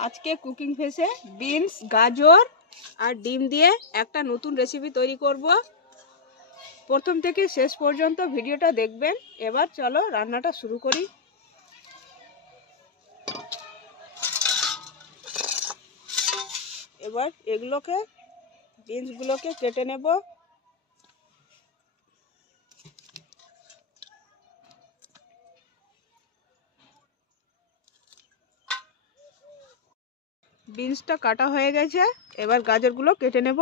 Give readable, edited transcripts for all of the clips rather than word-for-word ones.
आज के cooking facie beans गाजर और डिम दिए एक नतून रेसिपि तैरी करब। प्रथम थेके शेष पर्यन्त भिडियोटा देखबेन। एबार चलो रान्नाटा शुरू करी। एबार एगुलोके बीन्सगुलोके केटे नेब। बीन्सटा काटा हो गेछे, एबार गाजरगुलो केटे नेब।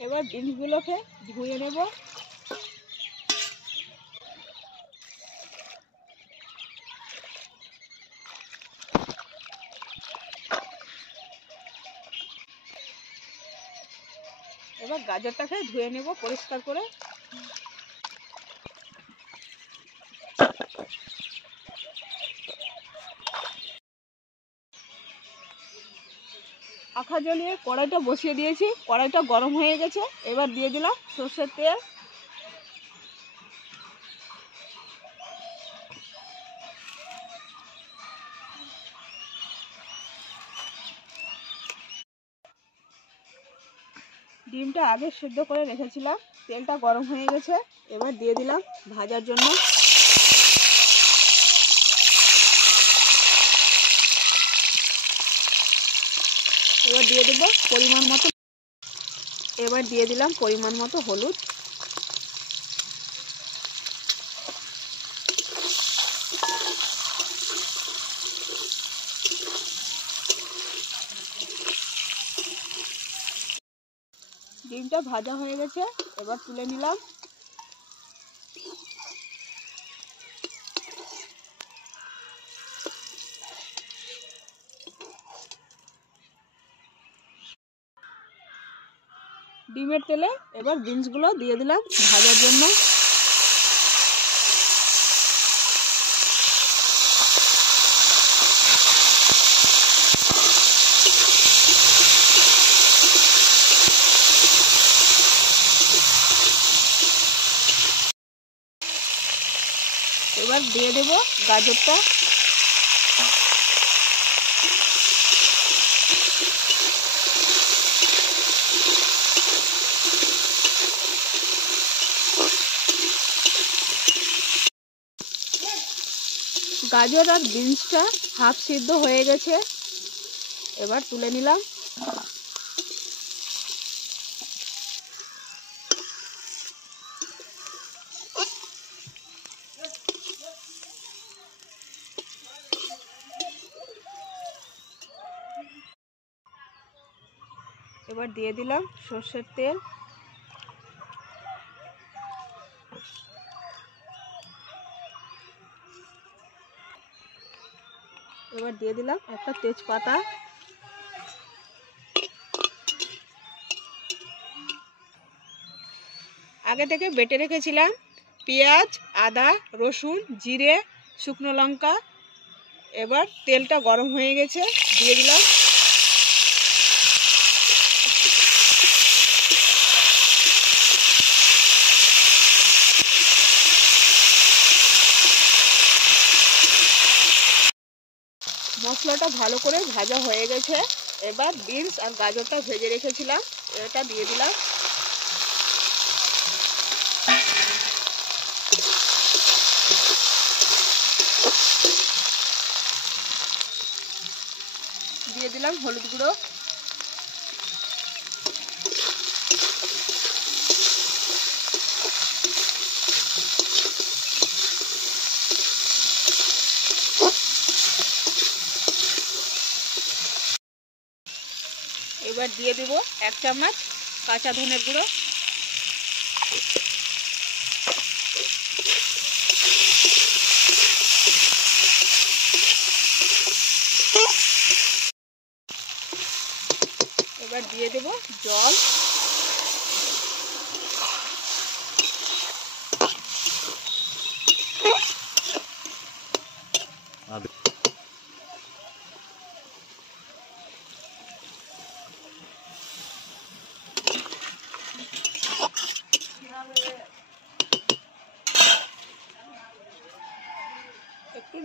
एबार बीन्सगुलोके धुए नेब। एबार गाजरटाके धुए नेब परिष्कार करे। आखा जलिए कड़ाईटा बसिए दिएछि। कड़ाईटा गरम हो गेछे। एबार दिए दिलाम सर्षेर तेल। ডিমটা আগে সিদ্ধ করে রেখেছিলাম। তেলটা গরম হয়ে গেছে। এবার দিয়ে দিলাম ভাজার জন্য। এবার দিয়ে দেব পরিমাণ মতো। এবার দিয়ে দিলাম পরিমাণ মতো হলুদ। ডিমটা ভাজা হয়ে গেছে। এবার তুলে নিলাম। ডিমের তেলে এবার বিনসগুলো দিয়ে দিলাম ভাজার জন্য। এবার দিয়ে দেব গাজরটা। গাজর আর বিনসটা হাফ সিদ্ধ হয়ে গেছে। এবার তুলে নিলাম। এবার দিয়ে দিলাম সরষের তেল। এবার দিয়ে দিলাম একটা তেজপাতা। আগে থেকে বেটে রেখেছিলাম পেঁয়াজ, আদা, রসুন, জিরে, শুকনো লঙ্কা। এবার তেলটা গরম হয়ে গেছে, দিয়ে দিলাম। মশলাটা ভালো করে ভাজা হয়ে গেছে। এবার বিনস আর গাজরটা ভেজে রেখেছিলাম, এটা দিয়ে দিলাম। দিয়ে দিলাম হলুদ গুঁড়ো। এবার দিয়ে দেব 1 চামচ কাঁচা ধনের গুঁড়ো। এবার দিয়ে দেব জল।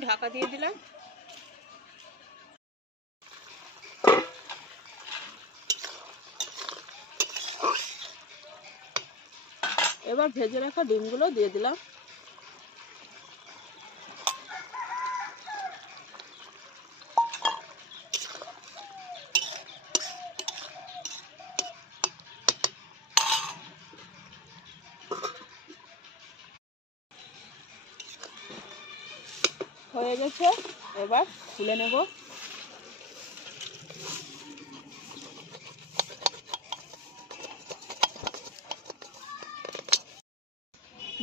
ঢাকা দিয়ে দিলাম। এবার ভেজে রাখা ডিমগুলো দিয়ে দিলাম। হয়ে গেছে, এবার তুলে নেব।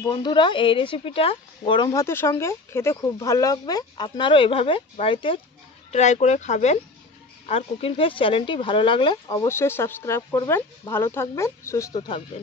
বন্ধুরা, এই রেসিপিটা গরম ভাতের সঙ্গে খেতে খুব ভালো লাগবে। আপনারাও এভাবে বাড়িতে ট্রাই করে খাবেন। আর কুকিং ফেস চ্যানেলটি ভালো লাগলে অবশ্যই সাবস্ক্রাইব করবেন। ভালো থাকবেন, সুস্থ থাকবেন।